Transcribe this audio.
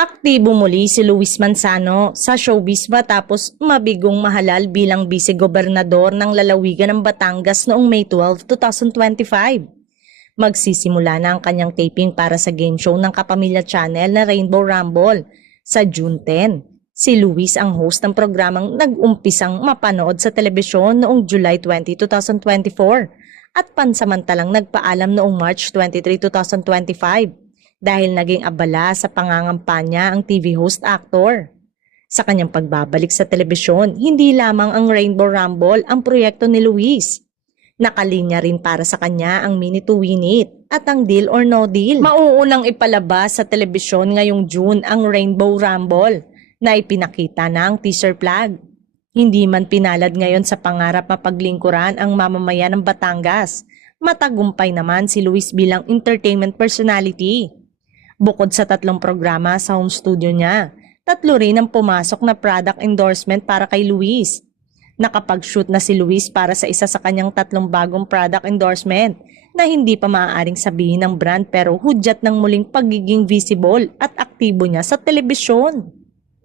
Aktibo muli si Luis Manzano sa showbiz matapos mabigong mahalal bilang vice-gobernador ng lalawigan ng Batangas noong May 12, 2025. Magsisimula na ang kanyang taping para sa game show ng Kapamilya Channel na Rainbow Rumble sa June 10. Si Luis ang host ng programang nag-umpisang mapanood sa telebisyon noong July 20, 2024 at pansamantalang nagpaalam noong March 23, 2025. Dahil naging abala sa pangangampanya ang TV host actor. Sa kanyang pagbabalik sa telebisyon, hindi lamang ang Rainbow Rumble ang proyekto ni Luis. Nakalinya rin para sa kanya ang Minute to Win It at ang Deal or No Deal. Mauunang ipalabas sa telebisyon ngayong June ang Rainbow Rumble na ipinakita na ang teaser flag. Hindi man pinalad ngayon sa pangarap mapaglingkuran ang mamamayan ng Batangas, matagumpay naman si Luis bilang entertainment personality. Bukod sa 3 programa sa home studio niya, 3 rin ang pumasok na product endorsement para kay Luis. Nakapag-shoot na si Luis para sa isa sa kanyang 3 bagong product endorsement na hindi pa maaaring sabihin ng brand pero hudyat ng muling pagiging visible at aktibo niya sa telebisyon.